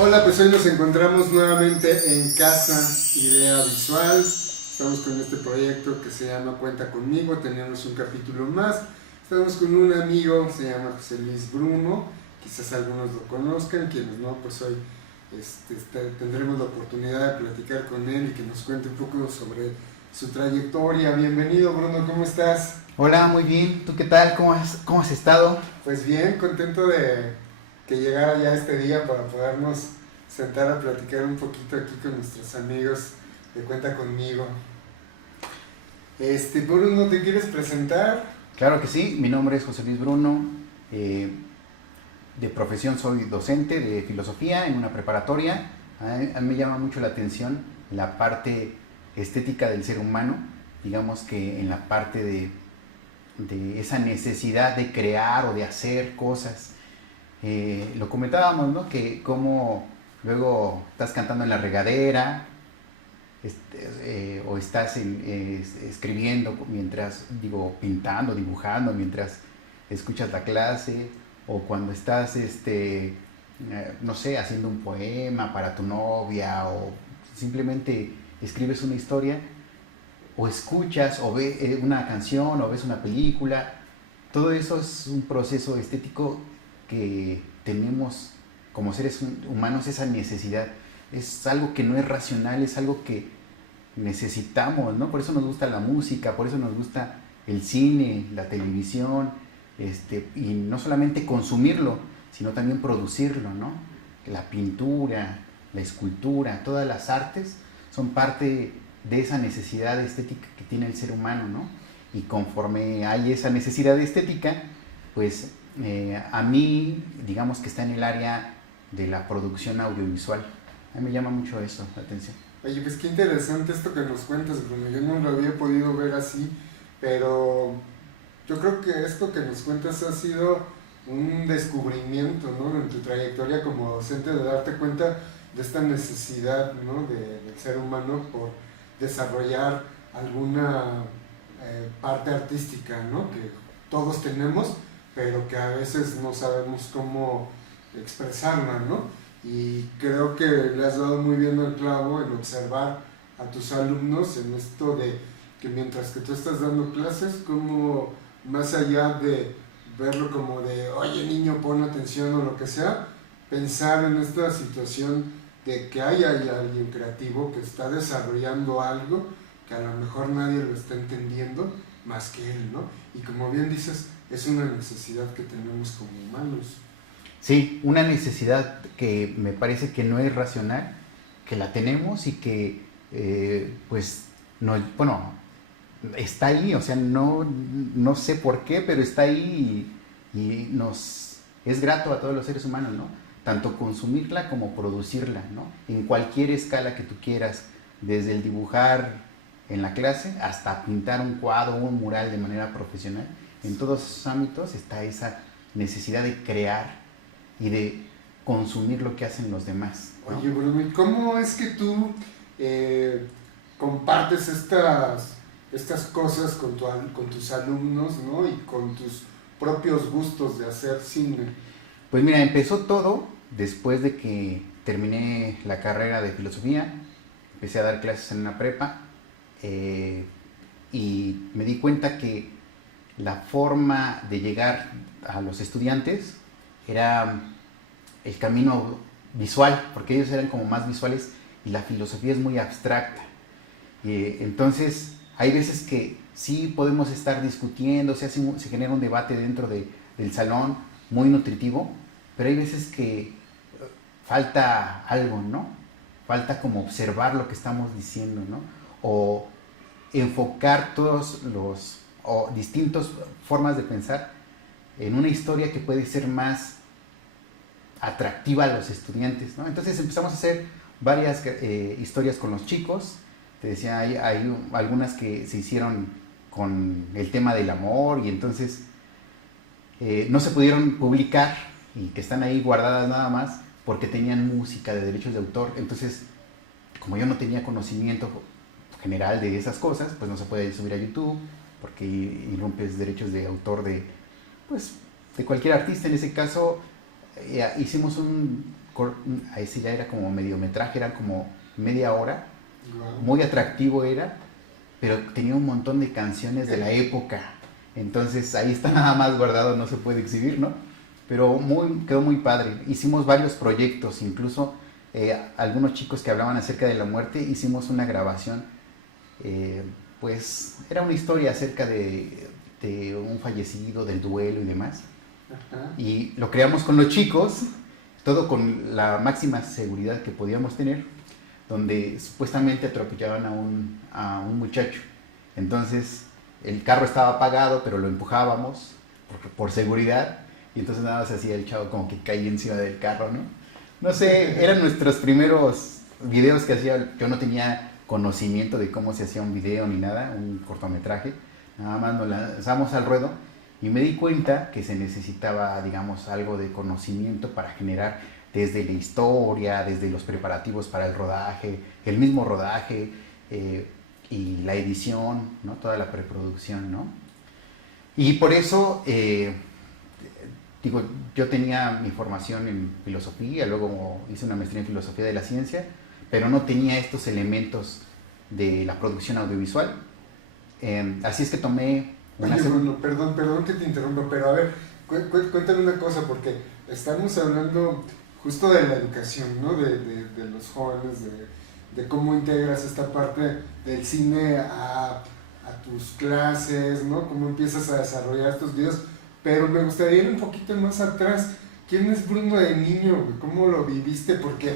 Hola, pues hoy nos encontramos nuevamente en Casa Idea Visual. Estamos con este proyecto que se llama Cuenta Conmigo. Tenemos un capítulo más. Estamos con un amigo, se llama José Luis Bruno. Quizás algunos lo conozcan, quienes no, pues hoy tendremos la oportunidad de platicar con él y que nos cuente un poco sobre su trayectoria. Bienvenido, Bruno, ¿cómo estás? Hola, muy bien. ¿Tú qué tal? ¿Cómo has estado? Pues bien, contento de que llegara ya este día para podernos sentar a platicar un poquito aquí con nuestros amigos de Cuenta Conmigo. Bruno, ¿te quieres presentar? Claro que sí. Mi nombre es José Luis Bruno. eh, de profesión soy docente de filosofía en una preparatoria. A mí me llama mucho la atención la parte estética del ser humano. Digamos que en la parte de esa necesidad de crear o de hacer cosas. Lo comentábamos, ¿no? Que como luego estás cantando en la regadera, o estás escribiendo mientras, digo, pintando, dibujando, mientras escuchas la clase, o cuando estás, no sé, haciendo un poema para tu novia, o simplemente escribes una historia, o escuchas, o ves una canción, o ves una película. Todo eso es un proceso estético que tenemos como seres humanos, esa necesidad. Es algo que no es racional, es algo que necesitamos, ¿no? Por eso nos gusta la música, por eso nos gusta el cine, la televisión, y no solamente consumirlo, sino también producirlo, ¿no? La pintura, la escultura, todas las artes son parte de esa necesidad estética que tiene el ser humano, ¿no? Y conforme hay esa necesidad estética, pues a mí, digamos que está en el área de la producción audiovisual. A mí me llama mucho eso la atención. Oye, pues qué interesante esto que nos cuentas, Bruno. Yo no lo había podido ver así, pero yo creo que esto que nos cuentas ha sido un descubrimiento, ¿no? En tu trayectoria como docente, de darte cuenta de esta necesidad, ¿no? Del ser humano por desarrollar alguna parte artística, ¿no? Que todos tenemos, pero que a veces no sabemos cómo expresarla, ¿no? Y creo que le has dado muy bien al clavo en observar a tus alumnos en esto de que mientras que tú estás dando clases, como más allá de verlo como de, oye niño, pon atención o lo que sea, pensar en esta situación de que hay alguien creativo que está desarrollando algo que a lo mejor nadie lo está entendiendo más que él, ¿no? Y como bien dices, es una necesidad que tenemos como humanos. Sí, una necesidad que me parece que no es racional, que la tenemos y que, pues, no, bueno, está ahí, o sea, no sé por qué, pero está ahí y nos es grato a todos los seres humanos, ¿no? Tanto consumirla como producirla, ¿no? En cualquier escala que tú quieras, desde el dibujar en la clase hasta pintar un cuadro o un mural de manera profesional. En todos esos ámbitos está esa necesidad de crear y de consumir lo que hacen los demás, ¿no? Oye, Bruno, ¿cómo es que tú compartes estas cosas con tus alumnos, ¿no? Y con tus propios gustos de hacer cine? Pues mira, empezó todo después de que terminé la carrera de filosofía, empecé a dar clases en una prepa, eh, y me di cuenta que la forma de llegar a los estudiantes era el camino visual, porque ellos eran como más visuales y la filosofía es muy abstracta. Entonces, hay veces que sí podemos estar discutiendo, se genera un debate dentro del salón muy nutritivo, pero hay veces que falta algo, ¿no? Falta como observar lo que estamos diciendo, ¿no? O enfocar todos los o distintas formas de pensar en una historia que puede ser más atractiva a los estudiantes, ¿no? Entonces empezamos a hacer varias historias con los chicos. Te decía, hay algunas que se hicieron con el tema del amor y entonces no se pudieron publicar y que están ahí guardadas nada más porque tenían música de derechos de autor. Entonces, como yo no tenía conocimiento general de esas cosas, pues no se puede subir a YouTube porque irrumpes derechos de autor pues, de cualquier artista. En ese caso, hicimos ahí sí ya era como mediometraje, era como media hora, Wow. muy atractivo era, pero tenía un montón de canciones de la época, entonces ahí está nada más guardado, no se puede exhibir, ¿no? Pero quedó muy padre, hicimos varios proyectos, incluso algunos chicos que hablaban acerca de la muerte, hicimos una grabación, pues era una historia acerca de un fallecido, del duelo y demás, Ajá. y lo creamos con los chicos, todo con la máxima seguridad que podíamos tener, donde supuestamente atropellaban a un muchacho. Entonces el carro estaba apagado, pero lo empujábamos por seguridad, y entonces nada más hacía el chavo como que caía encima del carro, ¿no? No sé, eran nuestros primeros videos que hacía. Yo no tenía conocimiento de cómo se hacía un video ni nada, un cortometraje, nada más nos lanzamos al ruedo y me di cuenta que se necesitaba, digamos, algo de conocimiento para generar desde la historia, desde los preparativos para el rodaje, el mismo rodaje, y la edición, ¿no? Toda la preproducción, ¿no? Y por eso, digo, yo tenía mi formación en filosofía, luego hice una maestría en filosofía de la ciencia, pero no tenía estos elementos de la producción audiovisual. Así es que tomé una... Oye, Bruno, perdón que te interrumpa, pero a ver, cuéntame una cosa, porque estamos hablando justo de la educación, ¿no? De los jóvenes, de cómo integras esta parte del cine a tus clases, ¿no? Cómo empiezas a desarrollar estos videos, pero me gustaría ir un poquito más atrás. ¿Quién es Bruno de niño, güey? ¿Cómo lo viviste? Porque,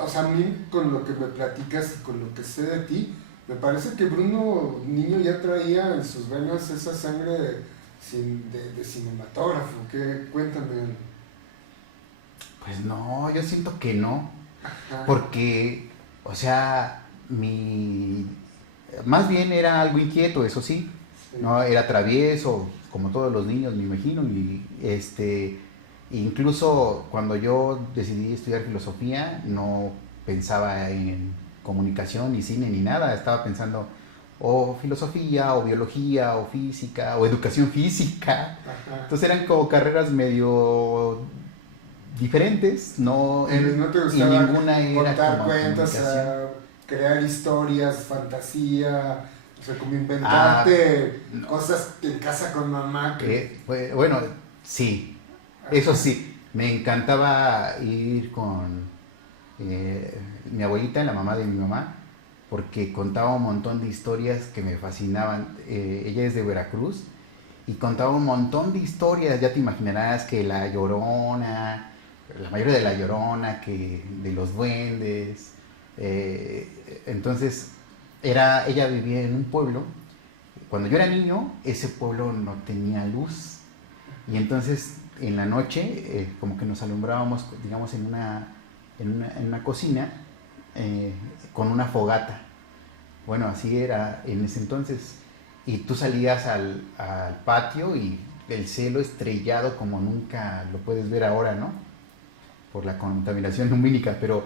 o sea, a mí con lo que me platicas y con lo que sé de ti, me parece que Bruno niño ya traía en sus venas esa sangre de cinematógrafo. ¿Qué? Cuéntame. Pues no, yo siento que no, Ajá. porque, o sea, más bien era algo inquieto, eso sí, Sí. no era travieso, como todos los niños, me imagino, y incluso cuando yo decidí estudiar filosofía, no pensaba en comunicación, ni cine, ni nada, estaba pensando o filosofía, o biología, o física, o educación física. Ajá. Entonces eran como carreras medio diferentes, no, ¿No te y gustaba ninguna era contar como cuentos, comunicación. crear historias, fantasía, o sea, como Ah, inventarte no, cosas en casa con mamá? bueno, sí, eso Ajá. sí, me encantaba ir con mi abuelita, la mamá de mi mamá, porque contaba un montón de historias que me fascinaban. Ella es de Veracruz y contaba un montón de historias, ya te imaginarás que la Llorona, la mayoría de la Llorona, que de los duendes. Entonces, ella vivía en un pueblo. Cuando yo era niño, ese pueblo no tenía luz. Y entonces, en la noche, como que nos alumbrábamos, digamos, en una cocina, eh, con una fogata. Bueno, así era en ese entonces. Y tú salías al patio y el cielo estrellado como nunca lo puedes ver ahora, ¿no? Por la contaminación lumínica, pero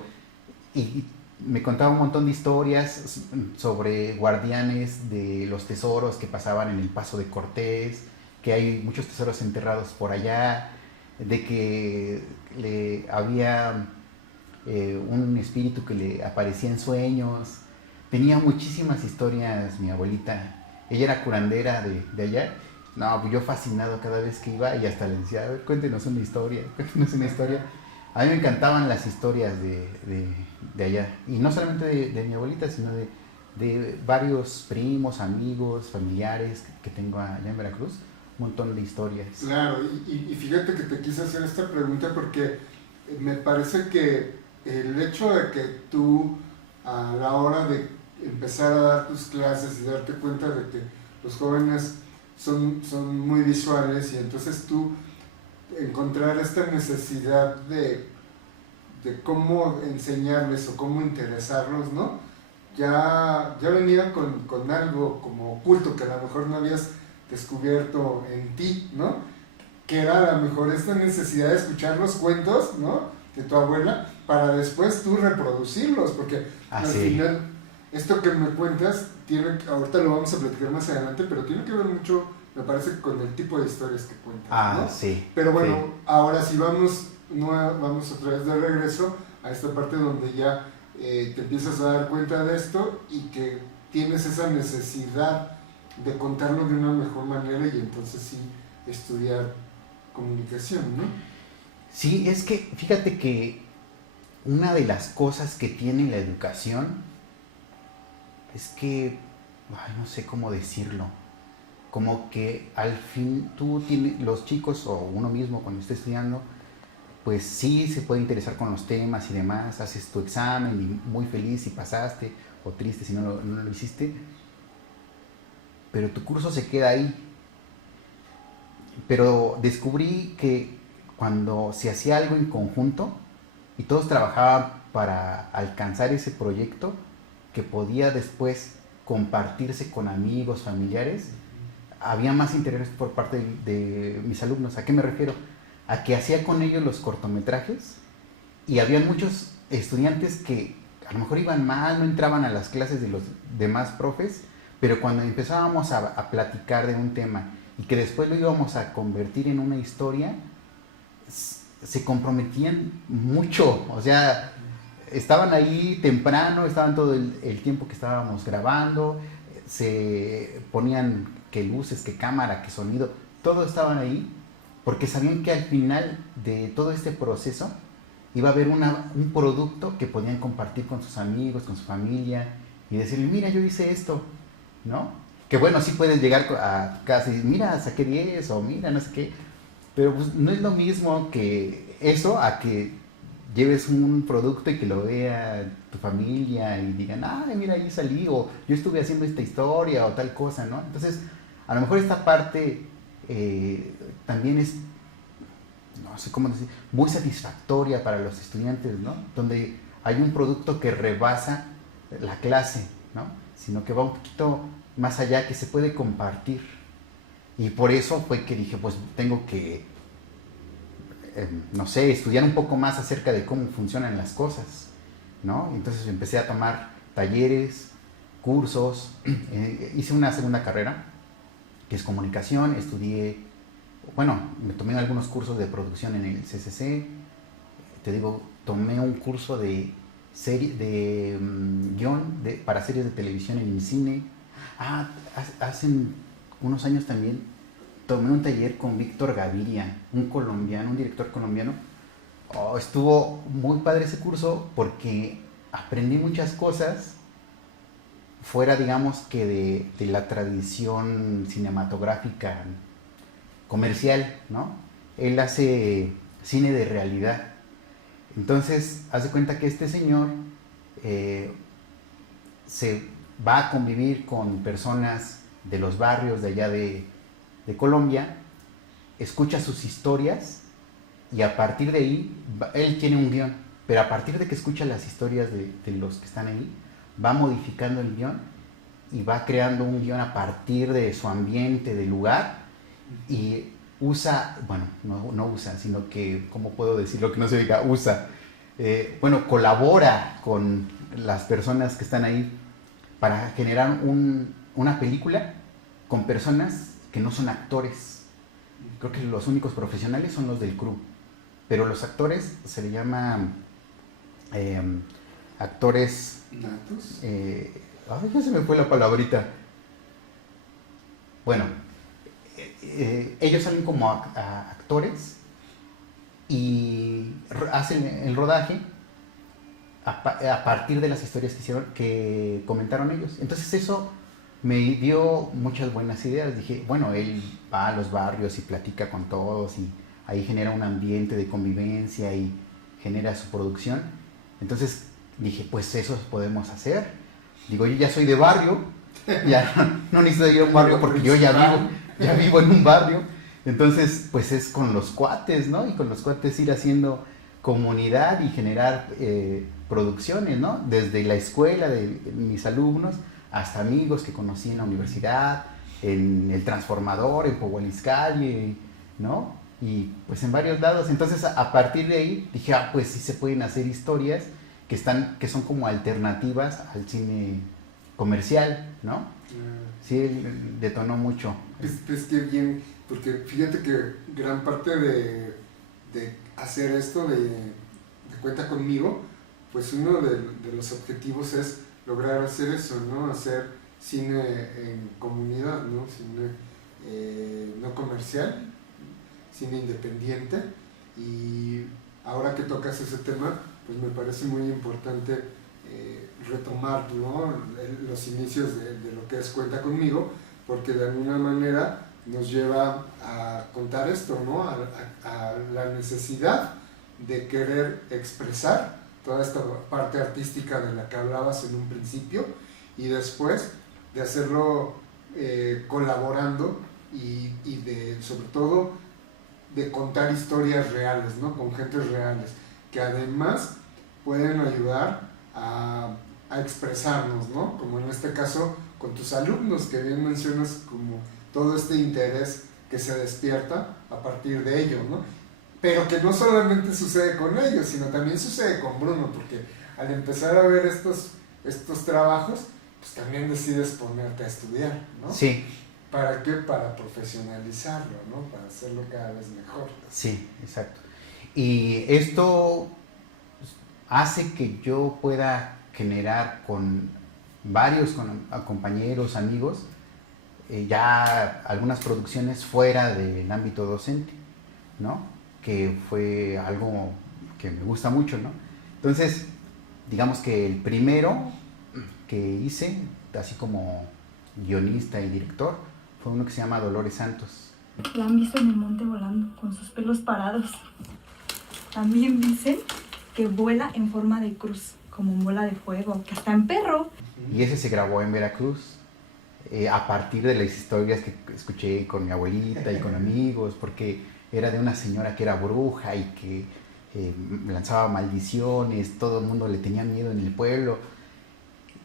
y me contaba un montón de historias sobre guardianes de los tesoros que pasaban en el Paso de Cortés, que hay muchos tesoros enterrados por allá, de que había un espíritu que le aparecía en sueños. Tenía muchísimas historias mi abuelita. Ella era curandera de allá. No, pues yo fascinado cada vez que iba y hasta le decía, a ver, cuéntenos una historia, cuéntenos una historia. A mí me encantaban las historias de allá. Y no solamente de mi abuelita, sino de varios primos, amigos, familiares que tengo allá en Veracruz. Un montón de historias. Claro, y fíjate que te quise hacer esta pregunta porque me parece que el hecho de que tú, a la hora de empezar a dar tus clases y darte cuenta de que los jóvenes son muy visuales, y entonces tú encontrar esta necesidad de cómo enseñarles o cómo interesarlos, ¿no? Ya venía con algo como oculto que a lo mejor no habías descubierto en ti, ¿no? Que era a lo mejor esta necesidad de escuchar los cuentos, ¿no? De tu abuela, para después tú reproducirlos, porque al Sí. final, esto que me cuentas, ahorita lo vamos a platicar más adelante, pero tiene que ver mucho, me parece, con el tipo de historias que cuentas, ¿no? Sí. Pero bueno, Sí. ahora sí vamos vamos otra vez de regreso a esta parte donde ya te empiezas a dar cuenta de esto y que tienes esa necesidad de contarlo de una mejor manera y entonces sí estudiar comunicación, ¿no? Sí, es que fíjate que una de las cosas que tiene la educación es que, ay, no sé cómo decirlo, como que al fin tú tienes, los chicos o uno mismo cuando está estudiando, pues sí se puede interesar con los temas y demás, haces tu examen y muy feliz si pasaste o triste si no lo hiciste, pero tu curso se queda ahí. Pero descubrí que cuando se hacía algo en conjunto y todos trabajaban para alcanzar ese proyecto que podía después compartirse con amigos, familiares, había más interés por parte de mis alumnos. ¿A qué me refiero? A que hacía con ellos los cortometrajes y había muchos estudiantes que a lo mejor iban mal, no entraban a las clases de los demás profes, pero cuando empezábamos a platicar de un tema y que después lo íbamos a convertir en una historia, se comprometían mucho, o sea, estaban ahí temprano, estaban todo el tiempo que estábamos grabando, se ponían que luces, que cámara, que sonido, todo estaban ahí, porque sabían que al final de todo este proceso iba a haber un producto que podían compartir con sus amigos, con su familia, y decirle, mira, yo hice esto, ¿no? Que bueno, sí puedes llegar a casa y mira, saqué 10 o mira, no sé qué, pero pues no es lo mismo que eso a que lleves un producto y que lo vea tu familia y digan, ay, mira, ahí salí, o yo estuve haciendo esta historia o tal cosa, ¿no? Entonces, a lo mejor esta parte también es, no sé cómo decir, muy satisfactoria para los estudiantes, ¿no? Donde hay un producto que rebasa la clase, ¿no? Sino que va un poquito más allá, que se puede compartir. Y por eso fue que dije, pues tengo que, no sé, estudiar un poco más acerca de cómo funcionan las cosas, ¿no? Entonces empecé a tomar talleres, cursos, hice una segunda carrera, que es comunicación, estudié, bueno, me tomé algunos cursos de producción en el CCC, te digo, tomé un curso de serie, de guión para series de televisión en IMCINE. Hace unos años también tomé un taller con Víctor Gaviria, un colombiano, un director colombiano. Oh, estuvo muy padre ese curso porque aprendí muchas cosas fuera, digamos, que de la tradición cinematográfica comercial, ¿no? Él hace cine de realidad. Entonces, haz de cuenta que este señor se va a convivir con personas de los barrios de allá de Colombia, escucha sus historias y a partir de ahí, él tiene un guión, pero a partir de que escucha las historias de los que están ahí, va modificando el guión y va creando un guión a partir de su ambiente, del lugar, y usa, bueno, no usa, sino que, ¿cómo puedo decirlo que no se diga? Usa, bueno, colabora con las personas que están ahí para generar una película con personas que no son actores. Creo que los únicos profesionales son los del crew, pero los actores se le llaman actores natos. Ya se me fue la palabrita. Bueno, ellos salen como actores y hacen el rodaje a partir de las historias que comentaron ellos. Entonces eso me dio muchas buenas ideas. Dije, bueno, él va a los barrios y platica con todos y ahí genera un ambiente de convivencia y genera su producción. Entonces dije, pues eso podemos hacer. Digo, yo ya soy de barrio, ya no necesito ir a un barrio porque yo ya vivo en un barrio. Entonces, pues es con los cuates, ¿no? Y con los cuates ir haciendo comunidad y generar producciones, ¿no? Desde la escuela de mis alumnos hasta amigos que conocí en la universidad, en el Transformador, en Pohualizcalle, ¿no? Y pues en varios lados. Entonces, a partir de ahí dije, pues sí se pueden hacer historias que son como alternativas al cine comercial, ¿no? Sí, detonó mucho. Pues que bien, porque fíjate que gran parte de hacer esto de Cuenta Conmigo, pues uno de los objetivos es lograr hacer eso, ¿no? Hacer cine en comunidad, ¿no? Cine no comercial, cine independiente. Y ahora que tocas ese tema, pues me parece muy importante retomar, ¿no? Los inicios de lo que es Cuenta Conmigo, porque de alguna manera nos lleva a contar esto, ¿no? A la necesidad de querer expresar toda esta parte artística de la que hablabas en un principio, y después de hacerlo colaborando y sobre todo de contar historias reales, ¿no? Con gentes reales, que además pueden ayudar a expresarnos, ¿no? Como en este caso con tus alumnos, que bien mencionas como todo este interés que se despierta a partir de ello, ¿no? Pero que no solamente sucede con ellos, sino también sucede con Bruno, porque al empezar a ver estos trabajos, pues también decides ponerte a estudiar, ¿no? Sí. ¿Para qué? Para profesionalizarlo, ¿no? Para hacerlo cada vez mejor. Sí, exacto. Y esto hace que yo pueda generar con varios compañeros, amigos, ya algunas producciones fuera del ámbito docente, ¿no? Que fue algo que me gusta mucho, ¿no? Entonces, digamos que el primero que hice, así como guionista y director, fue uno que se llama Dolores Santos. La han visto en el monte volando, con sus pelos parados. También dicen que vuela en forma de cruz, como en bola de fuego, que está en perro. Y ese se grabó en Veracruz, a partir de las historias que escuché con mi abuelita y con amigos, porque era de una señora que era bruja y que lanzaba maldiciones, todo el mundo le tenía miedo en el pueblo.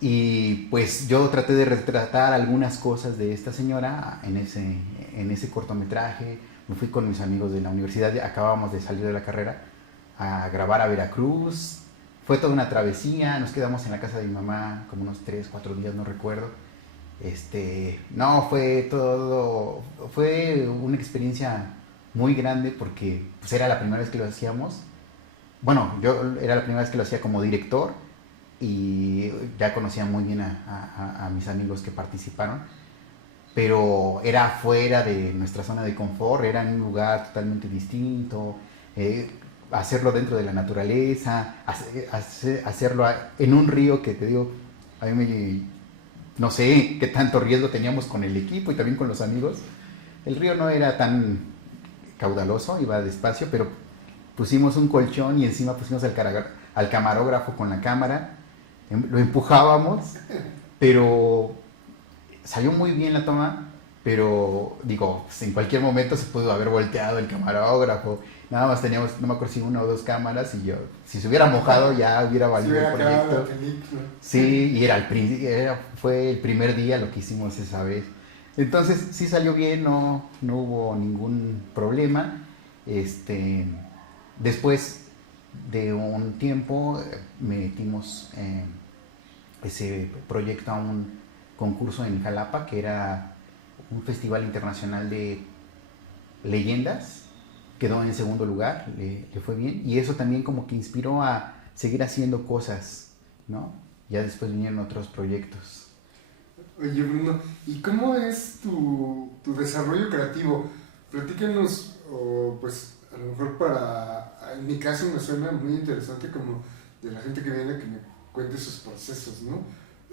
Y pues yo traté de retratar algunas cosas de esta señora en ese cortometraje. Me fui con mis amigos de la universidad, acabábamos de salir de la carrera, a grabar a Veracruz. Fue toda una travesía, nos quedamos en la casa de mi mamá como unos 3, 4 días, no recuerdo. No, fue una experiencia muy grande porque pues era la primera vez que lo hacíamos. Bueno, yo era la primera vez que lo hacía como director y ya conocía muy bien a mis amigos que participaron, pero era fuera de nuestra zona de confort, era en un lugar totalmente distinto, hacerlo dentro de la naturaleza, hacerlo en un río que te digo, a mí no sé qué tanto riesgo teníamos con el equipo y también con los amigos. El río no era tan caudaloso, iba despacio, pero pusimos un colchón y encima pusimos al camarógrafo con la cámara, lo empujábamos, pero salió muy bien la toma, pero digo, pues en cualquier momento se pudo haber volteado el camarógrafo, nada más teníamos, no me acuerdo si 1 o 2 cámaras, y yo, si se hubiera mojado ya hubiera valido el proyecto. Sí, y fue el primer día lo que hicimos esa vez. Entonces sí salió bien, no hubo ningún problema. Después de un tiempo metimos ese proyecto a un concurso en Jalapa, que era un festival internacional de leyendas. Quedó en segundo lugar, le fue bien, y eso también como que inspiró a seguir haciendo cosas, ¿no? Ya después vinieron otros proyectos. Oye, Bruno, ¿y cómo es tu desarrollo creativo? Platícanos, o pues a lo mejor en mi caso me suena muy interesante como de la gente que viene que me cuente sus procesos, ¿no?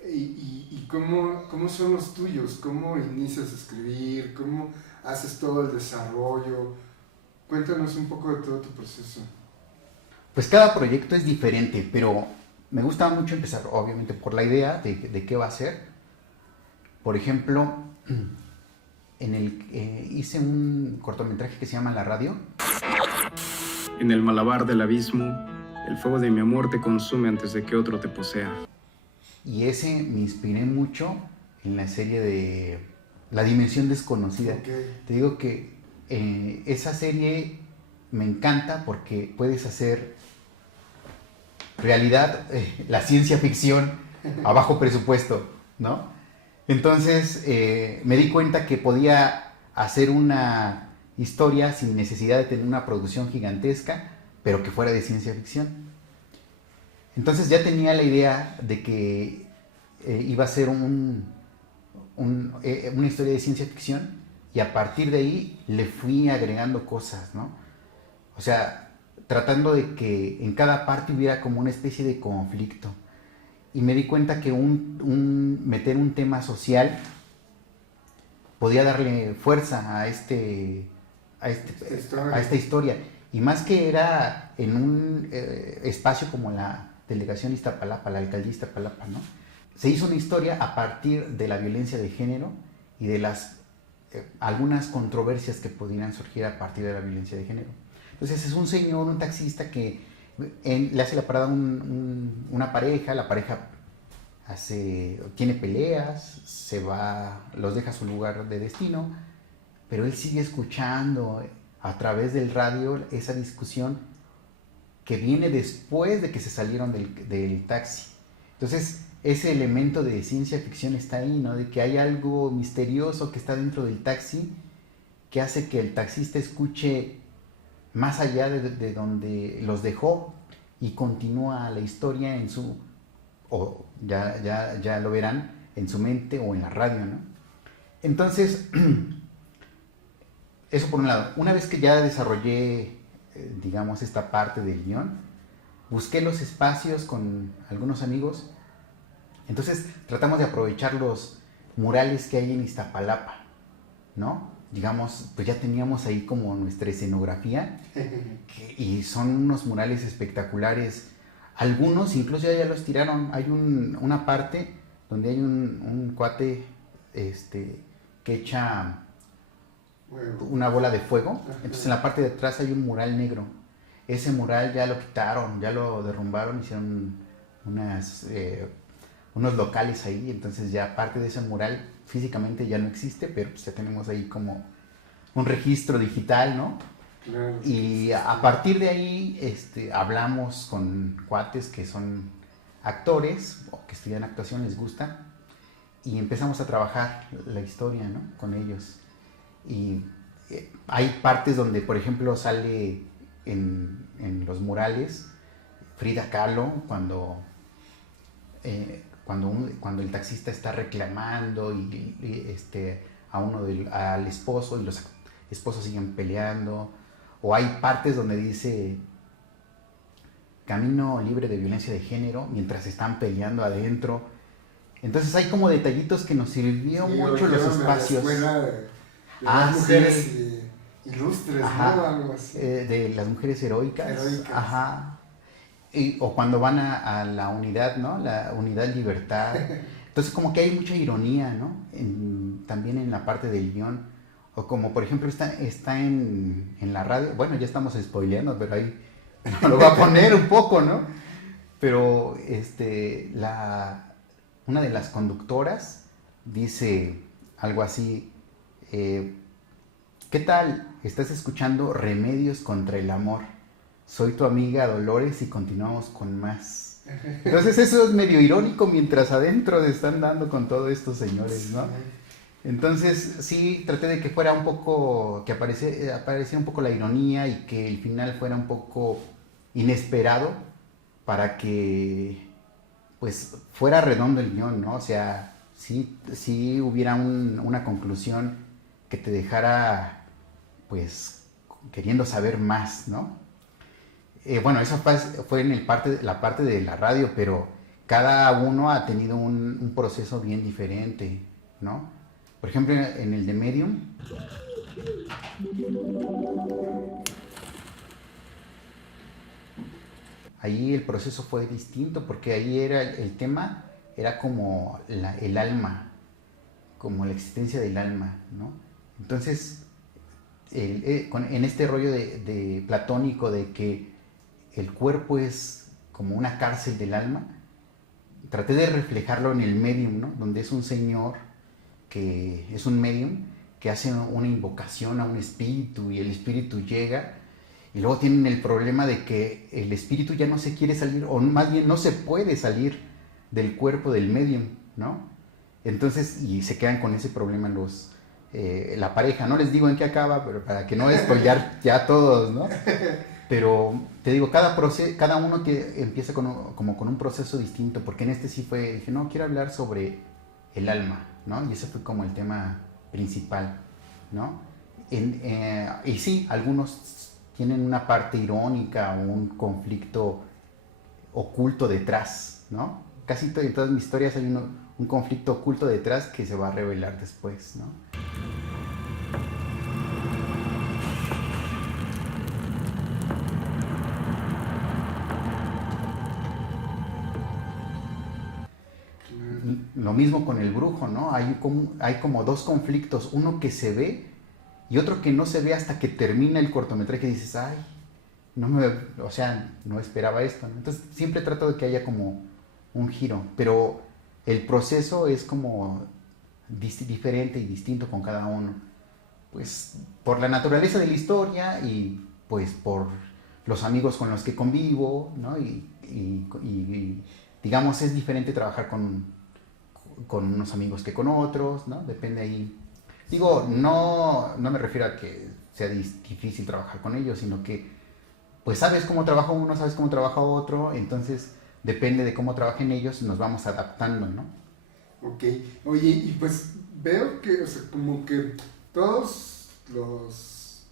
Y cómo son los tuyos, cómo inicias a escribir, cómo haces todo el desarrollo. Cuéntanos un poco de todo tu proceso. Pues cada proyecto es diferente, pero me gusta mucho empezar, obviamente, por la idea de qué va a ser. Por ejemplo, hice un cortometraje que se llama La Radio. En el malabar del abismo, el fuego de mi amor te consume antes de que otro te posea. Y ese me inspiré mucho en la serie de La Dimensión Desconocida. Okay. Te digo que esa serie me encanta porque puedes hacer realidad la ciencia ficción a bajo presupuesto, ¿no? Entonces me di cuenta que podía hacer una historia sin necesidad de tener una producción gigantesca, pero que fuera de ciencia ficción. Entonces ya tenía la idea de que iba a ser una historia de ciencia ficción, y a partir de ahí le fui agregando cosas, ¿no? O sea, tratando de que en cada parte hubiera como una especie de conflicto. Y me di cuenta que meter un tema social podía darle fuerza a esta historia. Y más que era en un espacio como la delegación Iztapalapa, la alcaldía Iztapalapa, ¿no? Se hizo una historia a partir de la violencia de género y de las algunas controversias que podrían surgir a partir de la violencia de género. Entonces es un señor, un taxista que le hace la parada a una pareja, la pareja tiene peleas, se va, los deja a su lugar de destino, pero él sigue escuchando a través del radio esa discusión que viene después de que se salieron del taxi. Entonces ese elemento de ciencia ficción está ahí, ¿no? De que hay algo misterioso que está dentro del taxi que hace que el taxista escuche más allá de donde los dejó y continúa la historia en su, o ya lo verán, en su mente o en la radio, ¿no? Entonces, eso por un lado. Una vez que ya desarrollé, digamos, esta parte del guión, busqué los espacios con algunos amigos. Entonces tratamos de aprovechar los murales que hay en Iztapalapa, ¿no? Digamos, pues ya teníamos ahí como nuestra escenografía y son unos murales espectaculares. Algunos incluso ya los tiraron. Hay una parte donde hay un cuate que echa una bola de fuego. Entonces en la parte de atrás hay un mural negro. Ese mural ya lo quitaron, ya lo derrumbaron, hicieron unos locales ahí, entonces ya parte de ese mural físicamente ya no existe, pero pues ya tenemos ahí como un registro digital, ¿no? Claro. Y a partir de ahí hablamos con cuates que son actores o que estudian actuación, les gusta, y empezamos a trabajar la historia, ¿no? Con ellos. Y hay partes donde, por ejemplo, sale en los murales Frida Kahlo cuando el taxista está reclamando al esposo, y los esposos siguen peleando, o hay partes donde dice camino libre de violencia de género mientras están peleando adentro. Entonces hay como detallitos que nos sirvió mucho los espacios. De las mujeres sí. Ilustres, Ajá. ¿no? Algo así. De las mujeres heroicas. Ajá. O cuando van a la unidad, ¿no? La unidad libertad. Entonces como que hay mucha ironía, ¿no? También en la parte del guión. O como por ejemplo está en la radio. Bueno, ya estamos spoileando, pero ahí lo voy a poner un poco, ¿no? Pero una de las conductoras dice algo así. ¿Qué tal? Estás escuchando Remedios contra el Amor. Soy tu amiga Dolores y continuamos con más. Entonces eso es medio irónico mientras adentro están dando con todos estos señores, ¿no? Entonces sí, traté de que fuera un poco, que apareciera un poco la ironía y que el final fuera un poco inesperado para que pues fuera redondo el guión, ¿no? O sea, sí hubiera una conclusión que te dejara pues queriendo saber más, ¿no? Bueno, eso fue en la parte de la radio, pero cada uno ha tenido un proceso bien diferente, ¿no? Por ejemplo, en el de Medium, ahí el proceso fue distinto, porque ahí el tema era como el alma, como la existencia del alma, ¿no? Entonces, en este rollo de platónico de que el cuerpo es como una cárcel del alma, traté de reflejarlo en el medium, ¿no? Donde es un señor que es un medium que hace una invocación a un espíritu y el espíritu llega, y luego tienen el problema de que el espíritu ya no se quiere salir, o más bien no se puede salir del cuerpo del medium, ¿no? Entonces, y se quedan con ese problema la pareja. No les digo en qué acaba, pero para que no spoilear ya todos, ¿no? Pero te digo, cada uno que empieza como con un proceso distinto, porque en este sí dije, no, quiero hablar sobre el alma, ¿no? Y ese fue como el tema principal, ¿no? Y sí, algunos tienen una parte irónica o un conflicto oculto detrás, ¿no? Casi en todas mis historias hay un conflicto oculto detrás que se va a revelar después, ¿no? Lo mismo con el brujo, ¿no? Hay como dos conflictos, uno que se ve y otro que no se ve hasta que termina el cortometraje y dices, ay, no esperaba esto, ¿no? Entonces siempre trato de que haya como un giro, pero el proceso es como diferente y distinto con cada uno, pues por la naturaleza de la historia y pues por los amigos con los que convivo, ¿no? Y digamos, es diferente trabajar con unos amigos que con otros, ¿no? Depende ahí. Digo, no me refiero a que sea difícil trabajar con ellos, sino que pues sabes cómo trabaja uno, sabes cómo trabaja otro, entonces depende de cómo trabajen ellos, nos vamos adaptando, ¿no? Ok, oye, y pues veo que, o sea, como que todos los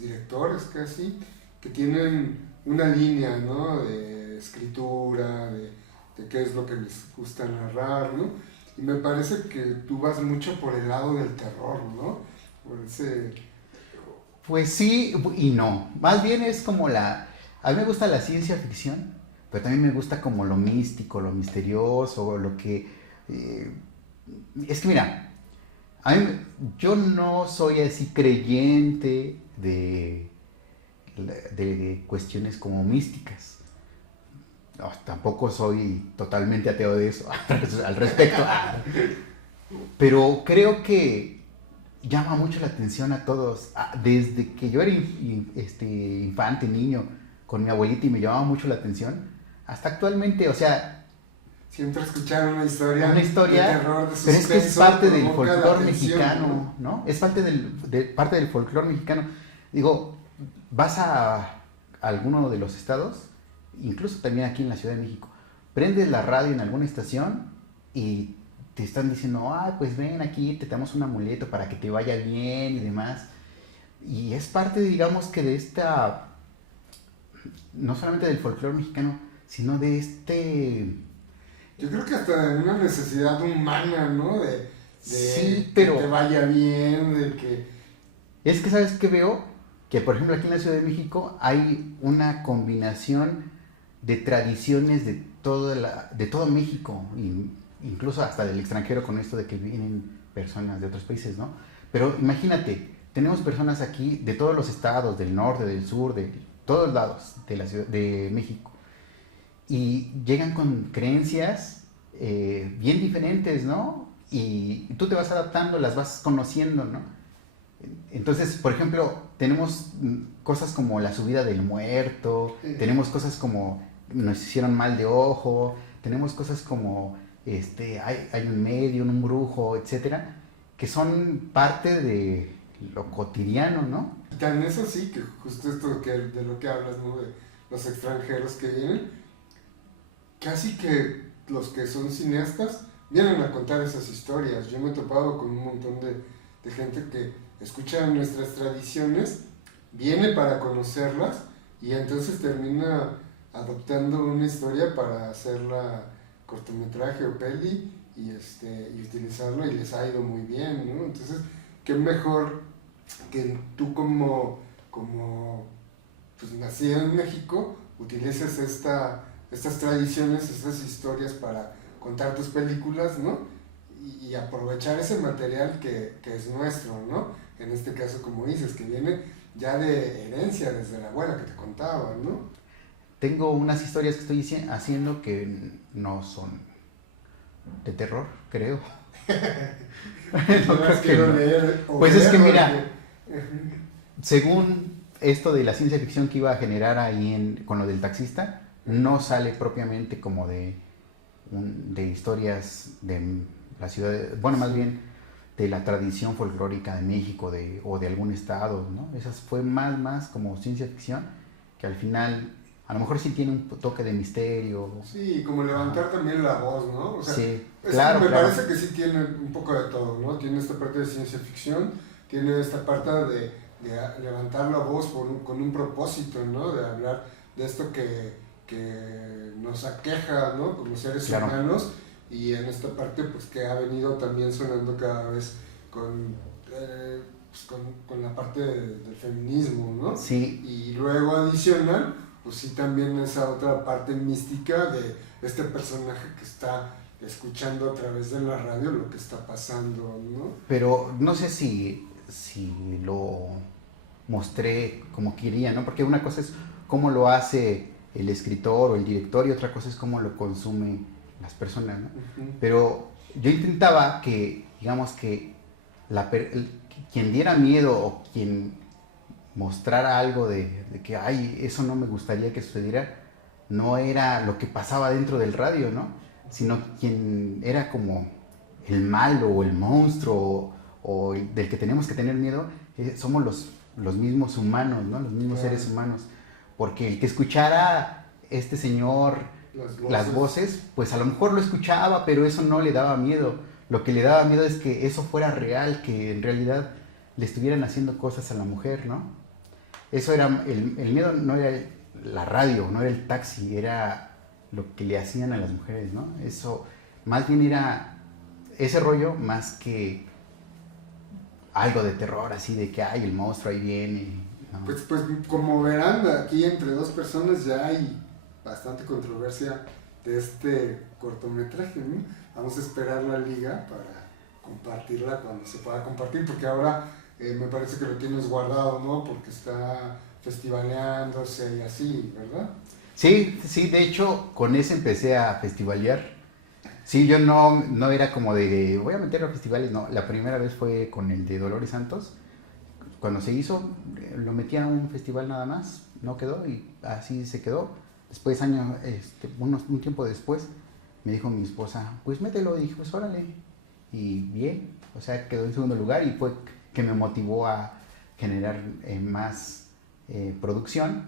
directores casi, que tienen una línea, ¿no? De escritura, de qué es lo que les gusta narrar, ¿no? Y me parece que tú vas mucho por el lado del terror, ¿no? Por ese... Pues sí y no. Más bien es como a mí me gusta la ciencia ficción, pero también me gusta como lo místico, lo misterioso, lo que... es que mira, yo no soy así creyente de cuestiones como místicas. No, tampoco soy totalmente ateo de eso al respecto. Pero creo que llama mucho la atención a todos. Desde que yo era infante, niño, con mi abuelita y me llamaba mucho la atención, hasta actualmente, o sea... Siempre escuchar una historia de terror, de suspenso, pero es que es parte del folclore mexicano, ¿no? Es parte del folclore mexicano. Digo, vas a alguno de los estados, incluso también aquí en la Ciudad de México, prendes la radio en alguna estación y te están diciendo, pues ven aquí, te damos un amuleto para que te vaya bien y demás. Y es parte, digamos, que de esta, no solamente del folclore mexicano, sino de yo creo que hasta de una necesidad humana, ¿no? Sí, pero... que te vaya bien, de que... Es que, ¿sabes qué veo? Que, por ejemplo, aquí en la Ciudad de México hay una combinación de tradiciones de todo México, incluso hasta del extranjero, con esto de que vienen personas de otros países, ¿no? Pero imagínate, tenemos personas aquí de todos los estados, del norte, del sur, de todos lados de la Ciudad de México, y llegan con creencias bien diferentes, ¿no? Y tú te vas adaptando, las vas conociendo, ¿no? Entonces, por ejemplo, tenemos cosas como la subida del muerto, tenemos cosas como nos hicieron mal de ojo, tenemos cosas como hay un medium, un brujo, etcétera, que son parte de lo cotidiano, ¿no? Tan es así que justo esto de lo que hablas, ¿no? De los extranjeros que vienen, casi que los que son cineastas vienen a contar esas historias. Yo me he topado con un montón de gente que escucha nuestras tradiciones, viene para conocerlas y entonces termina adoptando una historia para hacerla cortometraje o peli y utilizarlo y les ha ido muy bien, ¿no? Entonces, qué mejor que tú como pues nacido en México utilices estas tradiciones, estas historias para contar tus películas, ¿no? Y aprovechar ese material que es nuestro, ¿no? En este caso, como dices, que viene ya de herencia desde la abuela que te contaba, ¿no? Tengo unas historias que estoy haciendo que no son de terror, creo. No las quiero leer. Pues es que mira, según esto de la ciencia ficción que iba a generar ahí con lo del taxista, no sale propiamente como de historias de la ciudad, bueno, más bien de la tradición folclórica de México o de algún estado, ¿no? Esa fue más como ciencia ficción, que al final a lo mejor sí tiene un toque de misterio. Sí, como levantar también la voz, ¿no? O sea, Sí, claro, me claro. parece que sí tiene un poco de todo, ¿no? Tiene esta parte de ciencia ficción, tiene esta parte de levantar la voz con un propósito, ¿no? De hablar de esto que nos aqueja, ¿no? Como seres Claro. humanos, y en esta parte, pues que ha venido también sonando cada vez con la parte del feminismo, ¿no? Sí, Y luego adicional, pues sí también esa otra parte mística de este personaje que está escuchando a través de la radio lo que está pasando, ¿no? pero no sé si lo mostré como quería, ¿no? Porque una cosa es cómo lo hace el escritor o el director y otra cosa es cómo lo consumen las personas, ¿no? Ujú. Pero yo intentaba que, digamos que quien diera miedo o quien mostrara algo de que, ay, eso no me gustaría que sucediera, no era lo que pasaba dentro del radio, ¿no? Sino quien era como el malo o el monstruo o del que tenemos que tener miedo, somos los mismos humanos, ¿no? Los mismos seres humanos. Porque el que escuchara este señor las voces, pues a lo mejor lo escuchaba, pero eso no le daba miedo. Lo que le daba miedo es que eso fuera real, que en realidad le estuvieran haciendo cosas a la mujer, ¿no? Eso era, el miedo no era la radio, no era el taxi, era lo que le hacían a las mujeres, ¿no? Eso más bien era ese rollo más que algo de terror, así de que, ay, el monstruo ahí viene, ¿no? Pues como verán, aquí entre dos personas ya hay bastante controversia de este cortometraje, ¿no? Vamos a esperar la liga para compartirla cuando se pueda compartir, porque ahora me parece que lo tienes guardado, ¿no? Porque está festivaleándose y así, ¿verdad? Sí, sí, de hecho, con ese empecé a festivalear. Sí, yo no era como de, voy a meterlo a festivales, no. La primera vez fue con el de Dolores Santos. Cuando se hizo, lo metí a un festival nada más, no quedó y así se quedó. Después, un tiempo después, me dijo mi esposa, pues mételo, y dije, pues órale. Y bien, o sea, quedó en segundo lugar y fue que me motivó a generar más producción.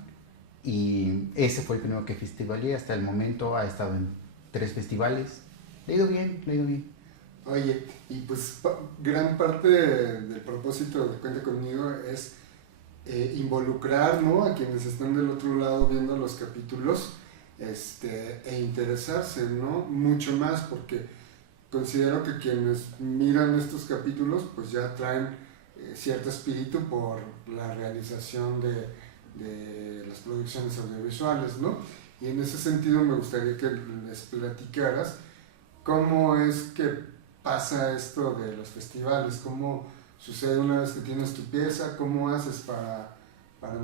Y ese fue el primero que festivalé. Hasta el momento ha estado en 3 festivales. Le ha ido bien, le ha ido bien. Oye, y pues gran parte del propósito de Cuenta Conmigo es involucrar, ¿no?, a quienes están del otro lado viendo los capítulos, e interesarse, ¿no?, mucho más, porque considero que quienes miran estos capítulos pues ya traen cierto espíritu por la realización de las producciones audiovisuales, ¿no? Y en ese sentido me gustaría que les platicaras cómo es que pasa esto de los festivales, cómo sucede una vez que tienes tu pieza, cómo haces para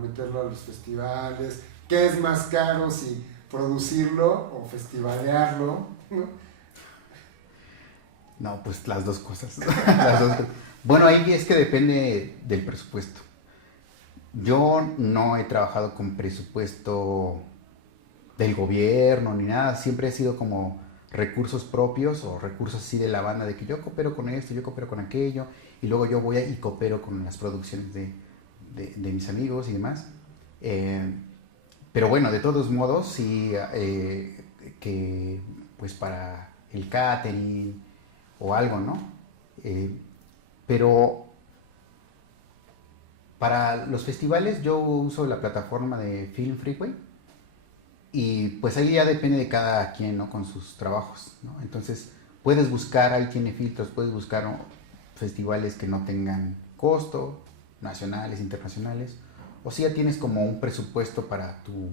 meterlo a los festivales, qué es más caro, si producirlo o festivalearlo, ¿no? No, pues las dos cosas. Las dos cosas. Bueno, ahí es que depende del presupuesto. Yo no he trabajado con presupuesto del gobierno ni nada, siempre he sido como recursos propios o recursos así de la banda, de que yo coopero con esto, yo coopero con aquello, y luego yo voy y coopero con las producciones de mis amigos y demás. Pero bueno, de todos modos, sí, que pues para el catering o algo, ¿no? Pero para los festivales yo uso la plataforma de Film Freeway y pues ahí ya depende de cada quien, ¿no?, con sus trabajos, ¿no? Entonces puedes buscar, ahí tiene filtros, puedes buscar, ¿no?, festivales que no tengan costo, nacionales, internacionales, o si ya tienes como un presupuesto para tu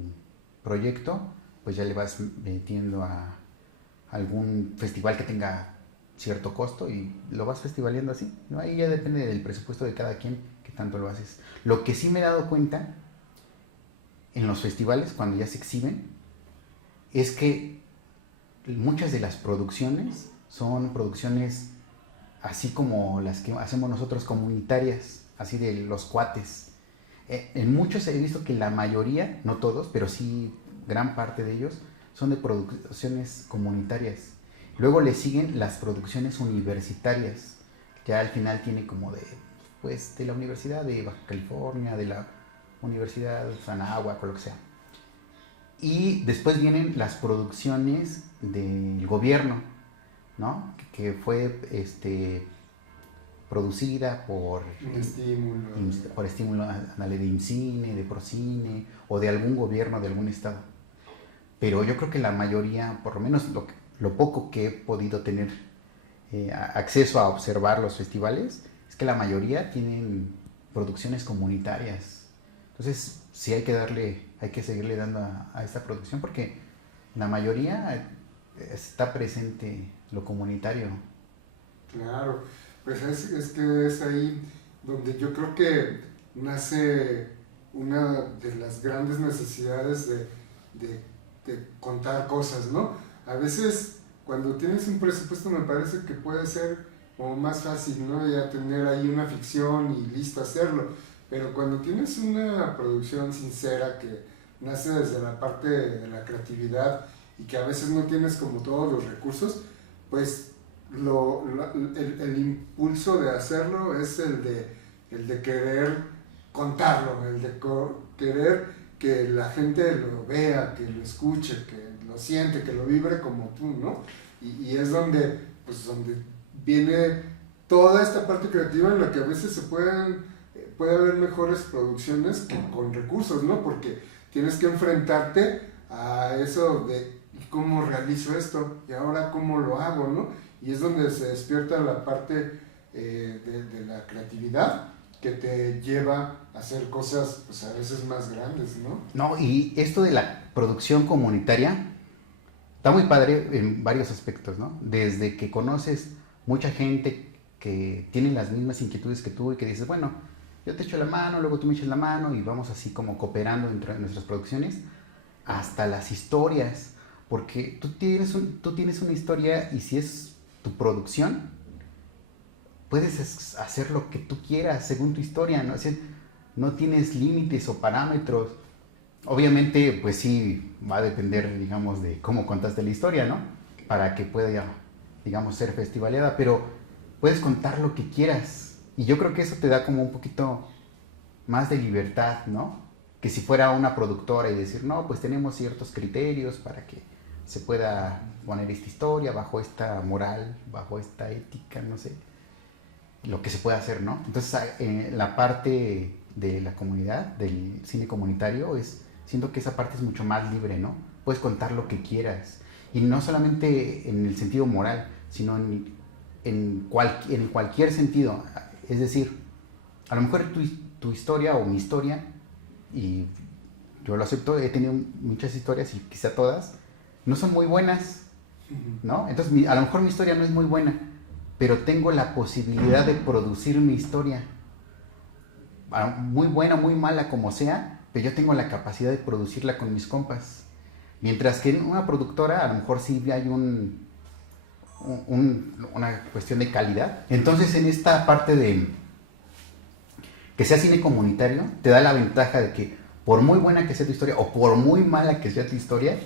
proyecto, pues ya le vas metiendo a algún festival que tenga cierto costo y lo vas festivaleando así, ¿no? Ahí ya depende del presupuesto de cada quien que tanto lo haces. Lo que sí me he dado cuenta en los festivales, cuando ya se exhiben, es que muchas de las producciones son producciones así como las que hacemos nosotros, comunitarias, así de los cuates. En muchos he visto que la mayoría, no todos, pero sí gran parte de ellos, son de producciones comunitarias. Luego le siguen las producciones universitarias, ya al final tiene como de la Universidad de Baja California, de la Universidad de Anáhuac o lo que sea. Y después vienen las producciones del gobierno, ¿no? Que fue producida por estímulo de IMCINE, de Procine o de algún gobierno de algún estado. Pero yo creo que la mayoría, por lo menos lo poco que he podido tener acceso a observar los festivales, es que la mayoría tienen producciones comunitarias. Entonces sí hay que seguirle dando a esta producción, porque la mayoría está presente lo comunitario. Claro, pues es que es ahí donde yo creo que nace una de las grandes necesidades de contar cosas, ¿no? A veces cuando tienes un presupuesto me parece que puede ser como más fácil, ¿no? Ya tener ahí una ficción y listo hacerlo, pero cuando tienes una producción sincera que nace desde la parte de la creatividad y que a veces no tienes como todos los recursos, pues el impulso de hacerlo es el de querer contarlo, el de querer que la gente lo vea, que lo escuche, que lo siente, que lo vibre como tú, ¿no? Y es donde viene toda esta parte creativa en la que a veces puede haber mejores producciones que con recursos, ¿no? Porque tienes que enfrentarte a eso de cómo realizo esto y ahora cómo lo hago, ¿no? Y es donde se despierta la parte de la creatividad que te lleva a hacer cosas pues a veces más grandes, ¿no? No, y esto de la producción comunitaria está muy padre en varios aspectos, ¿no? Desde que conoces mucha gente que tiene las mismas inquietudes que tú y que dices, bueno, yo te echo la mano, luego tú me echas la mano y vamos así como cooperando entre nuestras producciones, hasta las historias, porque tú tienes una historia y si es tu producción, puedes hacer lo que tú quieras según tu historia, ¿no? Es decir, no tienes límites o parámetros. Obviamente, pues sí, va a depender, digamos, de cómo contaste la historia, ¿no? Para que pueda, digamos, ser festivaleada, pero puedes contar lo que quieras. Y yo creo que eso te da como un poquito más de libertad, ¿no? Que si fuera una productora y decir, no, pues tenemos ciertos criterios para que se pueda poner esta historia bajo esta moral, bajo esta ética, no sé, lo que se puede hacer, ¿no? Entonces, la parte de la comunidad, del cine comunitario, siento que esa parte es mucho más libre, ¿no? Puedes contar lo que quieras. Y no solamente en el sentido moral, sino en cualquier sentido. Es decir, a lo mejor tu historia o mi historia, y yo lo acepto, he tenido muchas historias y quizá todas, no son muy buenas, ¿no? Entonces, a lo mejor mi historia no es muy buena, pero tengo la posibilidad de producir mi historia. Muy buena, muy mala como sea, pero yo tengo la capacidad de producirla con mis compas. Mientras que en una productora a lo mejor sí hay una cuestión de calidad. Entonces en esta parte de que sea cine comunitario, te da la ventaja de que por muy buena que sea tu historia o por muy mala que sea tu historia,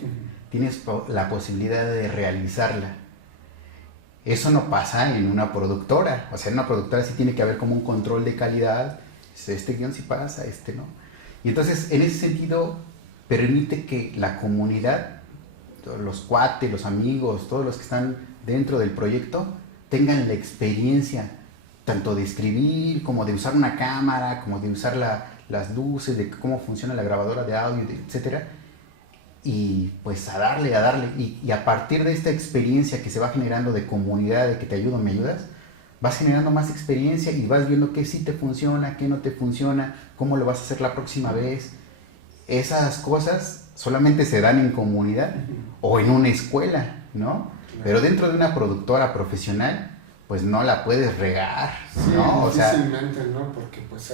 tienes la posibilidad de realizarla. Eso no pasa en una productora. O sea, en una productora sí tiene que haber como un control de calidad. Este guión sí pasa, este no. Y entonces, en ese sentido, permite que la comunidad, los cuates, los amigos, todos los que están dentro del proyecto, tengan la experiencia tanto de escribir, como de usar una cámara, como de usar las luces, de cómo funciona la grabadora de audio, etcétera. Y pues a darle. Y a partir de esta experiencia que se va generando de comunidad, de que te ayudo, me ayudas, vas generando más experiencia y vas viendo qué sí te funciona, qué no te funciona, cómo lo vas a hacer la próxima vez. Esas cosas solamente se dan en comunidad o en una escuela, ¿no? Pero dentro de una productora profesional, pues no la puedes regar, sí, ¿no? O sea, difícilmente, ¿no? Porque pues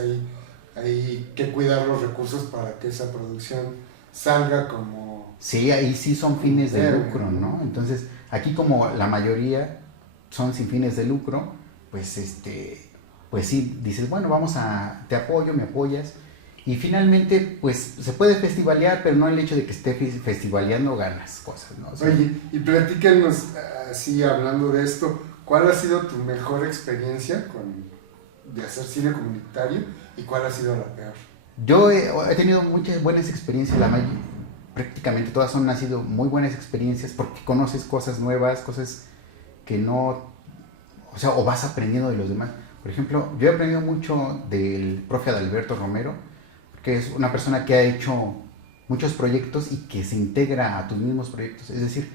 hay que cuidar los recursos para que esa producción salga como... Sí, ahí sí son fines de lucro, ¿no? Entonces, aquí como la mayoría son sin fines de lucro, pues pues sí, dices, bueno, te apoyo, me apoyas. Y finalmente, pues se puede festivalear, pero no el hecho de que esté festivaleando ganas cosas, ¿no? O sea, oye, y platícanos, así hablando de esto, ¿cuál ha sido tu mejor experiencia de hacer cine comunitario y cuál ha sido la peor? Yo he tenido muchas buenas experiencias, prácticamente todas han sido muy buenas experiencias porque conoces cosas nuevas, cosas que no, o sea, o vas aprendiendo de los demás. Por ejemplo, yo he aprendido mucho del profe Adalberto Romero, que es una persona que ha hecho muchos proyectos y que se integra a tus mismos proyectos. Es decir,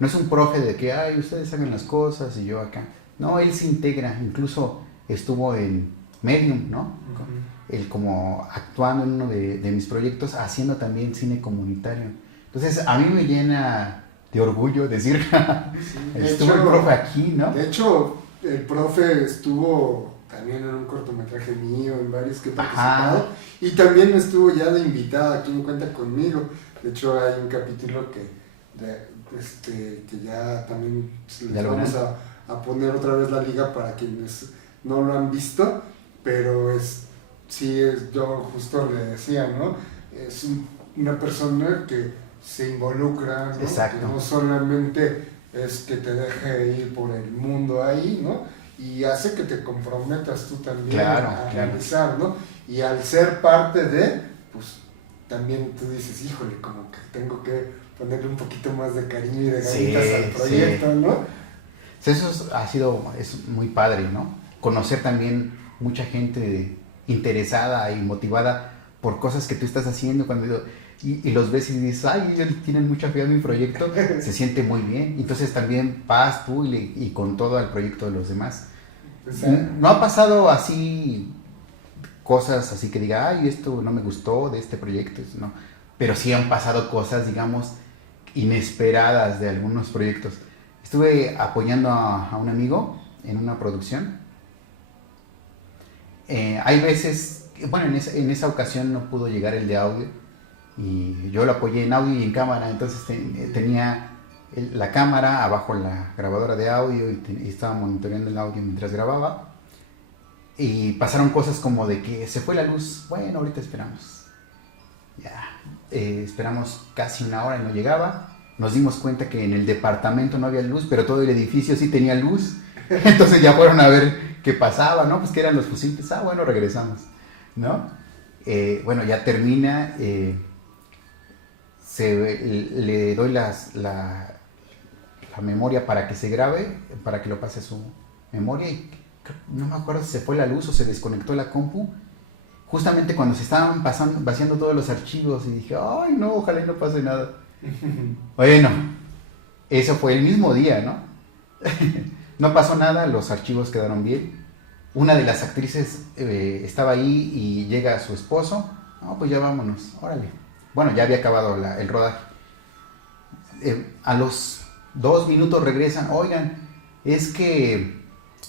no es un profe de que, ay, ustedes hagan las cosas y yo acá. No, él se integra, incluso estuvo en Medium, ¿no? Él como actuando en uno de mis proyectos, haciendo también cine comunitario. Entonces, a mí me llena de orgullo decir, estuvo el profe aquí, ¿no? De hecho, el profe estuvo también en un cortometraje mío, en varios que he participado, y también estuvo ya de invitada aquí en Cuenta Conmigo. De hecho, hay un capítulo que ya también les vamos a poner otra vez la liga para quienes no lo han visto, pero yo justo le decía, ¿no? Es una persona que se involucra, ¿no? Exacto. Que no solamente es que te deje ir por el mundo ahí, ¿no? Y hace que te comprometas tú también a realizar, ¿no? Y al ser parte de, pues también tú dices, híjole, como que tengo que ponerle un poquito más de cariño y de ganitas al proyecto, ¿no? Eso es muy padre, ¿no? Conocer también mucha gente interesada y motivada por cosas que tú estás haciendo y los ves y dices, ay, ellos tienen mucha fe en mi proyecto, se siente muy bien. Entonces también vas tú y con todo al proyecto de los demás. No ha pasado así cosas así que diga, ay, esto no me gustó de este proyecto, no. Pero sí han pasado cosas, digamos, inesperadas de algunos proyectos. Estuve apoyando a un amigo en una producción. Hay veces, bueno, en esa ocasión no pudo llegar el de audio y yo lo apoyé en audio y en cámara, entonces tenía la cámara, abajo la grabadora de audio y estaba monitoreando el audio mientras grababa y pasaron cosas como de que se fue la luz, bueno, ahorita esperamos. Esperamos casi una hora y no llegaba. Nos dimos cuenta que en el departamento no había luz, pero todo el edificio sí tenía luz. Entonces ya fueron a ver qué pasaba, ¿no? Pues que eran los fusibles. Bueno, regresamos, ¿no? Bueno, ya termina. Le doy la memoria para que se grabe, para que lo pase a su memoria. Y no me acuerdo si se fue la luz o se desconectó la compu. Justamente cuando se estaban vaciando todos los archivos y dije, ay, no, ojalá y no pase nada. Bueno, eso fue el mismo día, ¿no? No pasó nada, los archivos quedaron bien. Una de las actrices estaba ahí y llega su esposo. No, pues ya vámonos, órale. Bueno, ya había acabado el rodaje. A los 2 minutos regresan, oigan, es que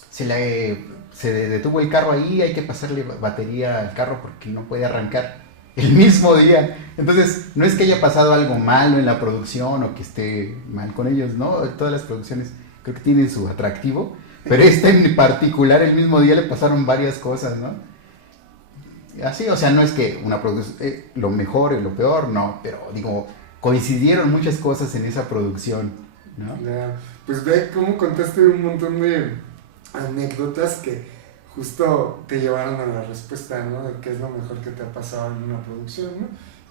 se detuvo el carro ahí, hay que pasarle batería al carro porque no puede arrancar. El mismo día. Entonces, no es que haya pasado algo malo en la producción o que esté mal con ellos, ¿no? Todas las producciones creo que tienen su atractivo, pero en particular el mismo día le pasaron varias cosas, ¿no? Así, o sea, no es que una producción, lo mejor y lo peor, no, pero digo, coincidieron muchas cosas en esa producción, ¿no? Pues ve cómo contaste un montón de anécdotas que justo te llevaron a la respuesta, ¿no? De qué es lo mejor que te ha pasado en una producción, ¿no?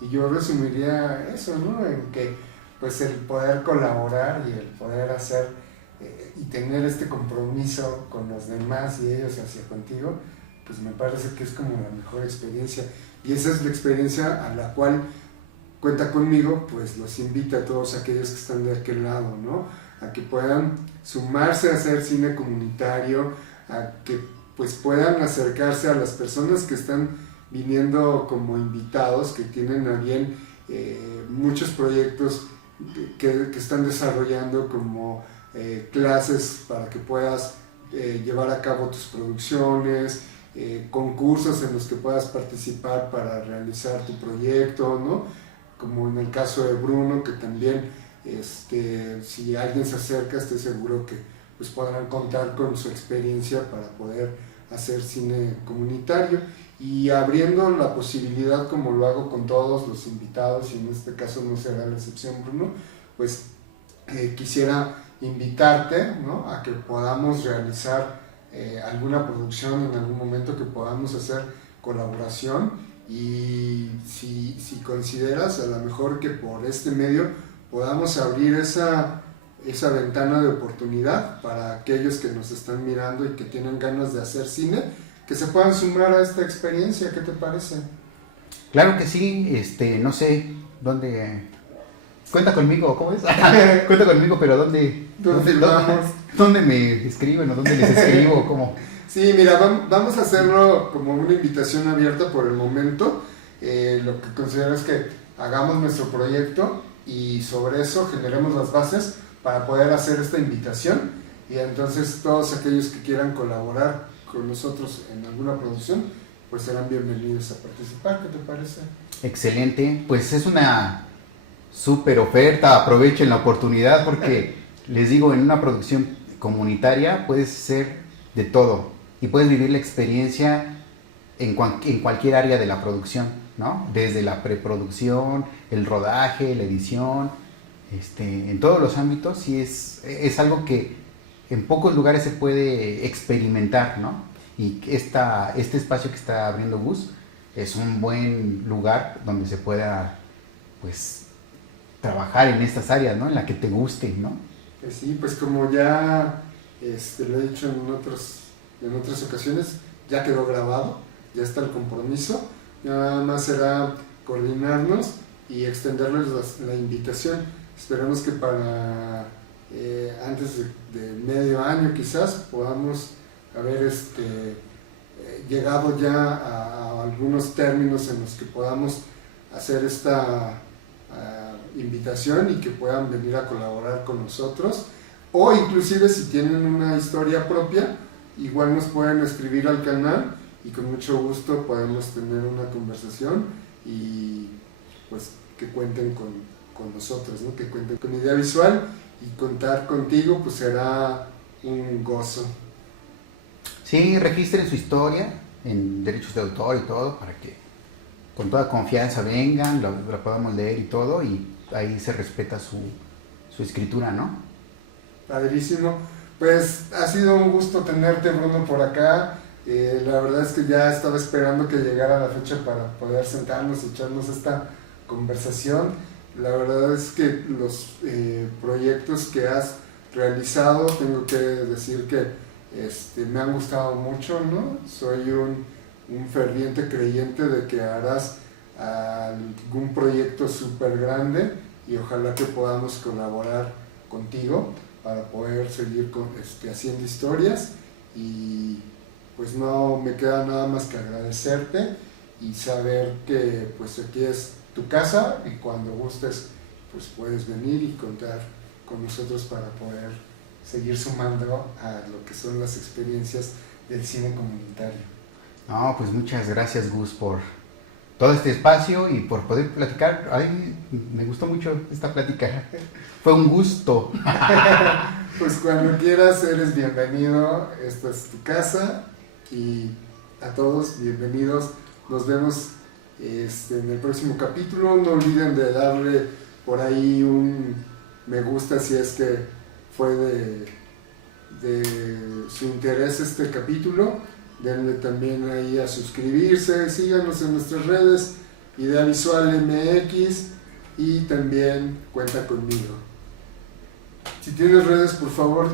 Y yo resumiría eso, ¿no? En que, pues, el poder colaborar y el poder hacer y tener este compromiso con los demás y ellos hacia contigo, pues me parece que es como la mejor experiencia. Y esa es la experiencia a la cual Cuenta Conmigo, pues, los invita a todos aquellos que están de aquel lado, ¿no? A que puedan sumarse a hacer cine comunitario, a que pues puedan acercarse a las personas que están viniendo como invitados, que tienen a bien muchos proyectos que están desarrollando como clases para que puedas llevar a cabo tus producciones, concursos en los que puedas participar para realizar tu proyecto, ¿no? Como en el caso de Bruno, que también si alguien se acerca, estoy seguro que pues podrán contar con su experiencia para poder hacer cine comunitario y abriendo la posibilidad, como lo hago con todos los invitados, y en este caso no será la excepción, Bruno, pues quisiera invitarte, ¿no?, a que podamos realizar alguna producción en algún momento, que podamos hacer colaboración, y si consideras a lo mejor que por este medio podamos abrir esa ventana de oportunidad para aquellos que nos están mirando y que tienen ganas de hacer cine, que se puedan sumar a esta experiencia. ¿Qué te parece? Claro que sí, no sé dónde... Cuenta conmigo, ¿cómo es? Cuenta conmigo, pero ¿dónde me escriben o dónde les escribo? ¿Cómo? Sí, mira, vamos a hacerlo como una invitación abierta por el momento. Lo que considero es que hagamos nuestro proyecto y sobre eso generemos las bases para poder hacer esta invitación, y entonces todos aquellos que quieran colaborar con nosotros en alguna producción, pues serán bienvenidos a participar. ¿Qué te parece? Excelente, pues es una súper oferta, aprovechen la oportunidad, porque les digo, en una producción comunitaria puedes hacer de todo y puedes vivir la experiencia en cualquier área de la producción, ¿no? Desde la preproducción, el rodaje, la edición, en todos los ámbitos, sí es algo que en pocos lugares se puede experimentar, ¿no? Y este espacio que está abriendo Gus es un buen lugar donde se pueda, pues, trabajar en estas áreas, ¿no? En la que te guste, ¿no? Pues sí, pues como ya lo he dicho en otras ocasiones, ya quedó grabado, ya está el compromiso, nada más será coordinarnos y extenderles la invitación. Esperamos que para antes de medio año quizás podamos haber llegado ya a algunos términos en los que podamos hacer esta invitación y que puedan venir a colaborar con nosotros, o inclusive si tienen una historia propia, igual nos pueden escribir al canal y con mucho gusto podemos tener una conversación y pues que cuenten con nosotros, ¿no? Que cuenten con Idea Visual, y contar contigo pues será un gozo. Sí, registren su historia en derechos de autor y todo, para que con toda confianza vengan, la podamos leer y todo, y ahí se respeta su escritura, ¿no? Padrísimo. Pues ha sido un gusto tenerte, Bruno, por acá. La verdad es que ya estaba esperando que llegara la fecha para poder sentarnos y echarnos esta conversación. La verdad es que los proyectos que has realizado, tengo que decir que me han gustado mucho, ¿no? Soy un ferviente creyente de que harás algún proyecto súper grande, y ojalá que podamos colaborar contigo para poder seguir haciendo historias. Y pues no me queda nada más que agradecerte y saber que pues aquí es tu casa, y cuando gustes pues puedes venir y contar con nosotros para poder seguir sumando a lo que son las experiencias del cine comunitario. No, pues muchas gracias, Gus, por todo este espacio y por poder platicar. Ay, me gustó mucho esta plática. Fue un gusto. Pues cuando quieras eres bienvenido. Esta es tu casa, y a todos bienvenidos. Nos vemos en el próximo capítulo. No olviden de darle por ahí un me gusta si es que fue de su interés este capítulo. Denle también ahí a suscribirse, síganos en nuestras redes, Idea Visual MX, y también Cuenta Conmigo. Si tienes redes, por favor,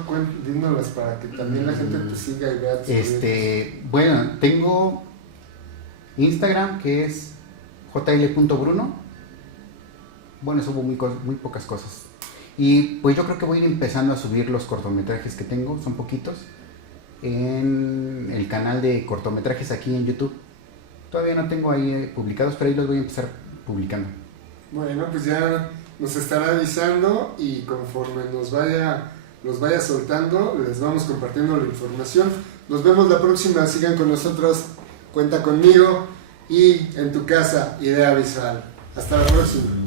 dínolas para que también la gente te siga y vea tus proyectos. Bueno, tengo Instagram, que es jl.bruno. Bueno, subo muy pocas cosas. Y pues yo creo que voy a ir empezando a subir los cortometrajes que tengo, son poquitos, en el canal de cortometrajes aquí en YouTube. Todavía no tengo ahí publicados, pero ahí los voy a empezar publicando. Bueno, pues ya nos estará avisando, y conforme los vaya soltando, les vamos compartiendo la información. Nos vemos la próxima, sigan con nosotros, Cuenta Conmigo, y en tu casa, Idea Visual. Hasta la próxima.